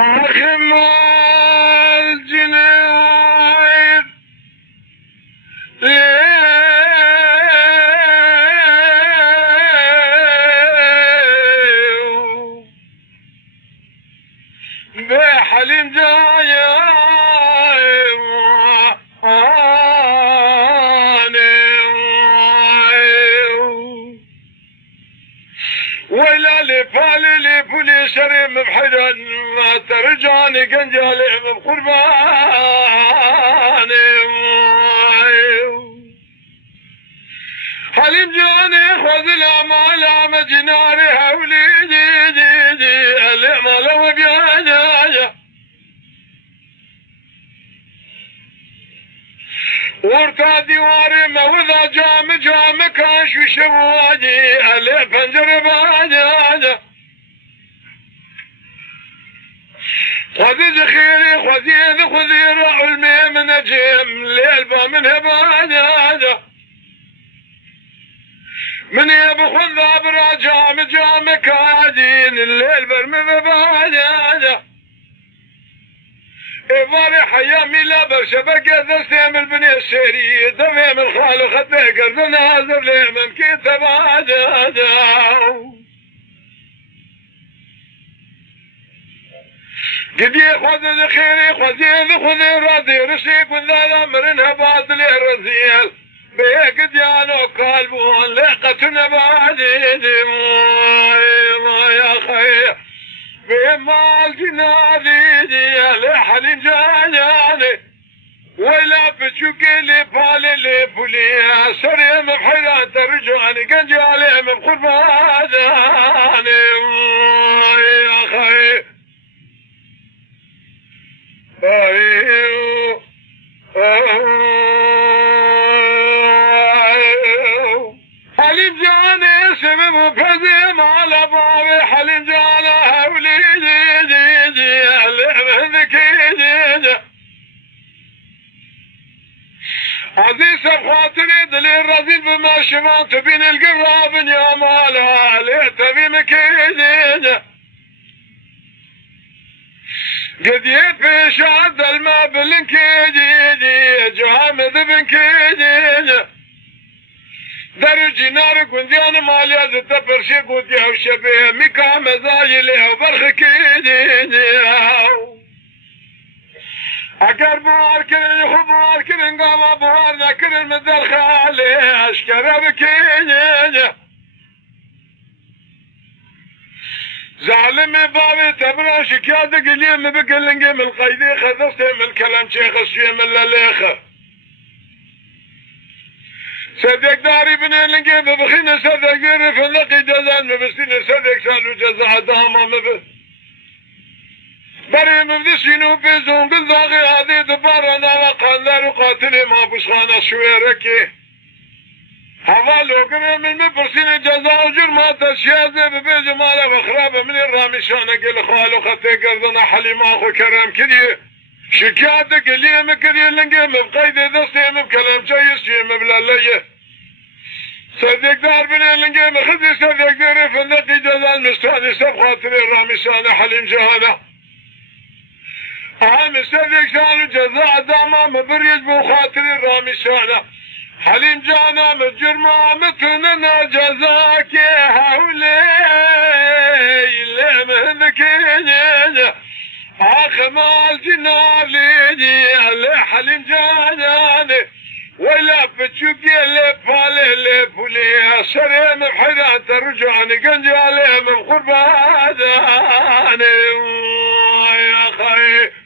حاكم الجناير بحليم جاي ولا لفالي فولي شريم بحدا ما ترجعني قنجالي بقرباني حليم جاني خذ الأمال مجناري هولي دي دي دي الأمال وبيانا ورتا ديواري موذا جام كاش وشواجي اللي فنجر باجاجا خذي ذخيري خذي راعو الميم نجم ليلبا من هباجاجا من يبخذ ابرا جام كادين الليل برمي بباجاجا إباري حيامي لا برشبكة ذستيم البني السيري دميم الخالق خدي قردنا هزر لي من كتب عجاجاو قد يخوذ ذخيري خذي راضي رشيك وذا الأمر انهباد لي رزيل بيه قد يانو قلبون لقتنا بعدي ما يا خير بما الجنادي دي لحل جاني ولا بتشوكي لي بالي لي بولي سري مبحرة ترجعني قنجالي من قرباني يا خي حليم جاني سبب فزيم على بابي حليم جاني هولي دي دي دي ذكي دي عزيز بخاطري دليل رزيل بما شمعت بين القراب يا مالا عليه تبي مكيدي قد يفي شعد الماء بالانكيدي جهامد بنكيدي درج نار قنديان ماليا زتبر شي قوديا وشبيه ميكا مزاجي ليه وبرخ كيدي اگر بوار کرن خوبار کرن قاما بوار نکرن مدر خالی اشکره بکینی ظالم بابي تبرا شكاد قليم بقلنقي من القيدي خذستي من كلام شيخ الشيم الليخه صدق داري بني لنقي ببخين صدق يرف اللقي جزان مبسين صدق سالو جزا داما مبس بري مبدسينو بيزون بالضاغي هذه دبارنا وقال وقاتلي ما بشخانا شويركي حوالو قريم من مبرسين جزا وجرمات الشيازي ببيج مالا بخرابة من الرامي شانا قل خالو خطي قردنا حليم اخو كرام كدي شكاية قليم كدي لنقي مبقيدي دستي مبكلام جايسي مبلاليه صدق دار بني لنقي مخذي صدق داري فندقي جزا المستاني سبخاطري الرامي شانا حليم جهانا عام صدق شانو جزاء داما مبريج بخاطري الرامي شانا حليم جانا مجرما متننا جزاك هولي لمهنك اخمال جنالي على حليم جاناني ولا بتشوكي اللي بالي اللي بولي سرين بحدا ترجعني قنجالي من قرباني يا خي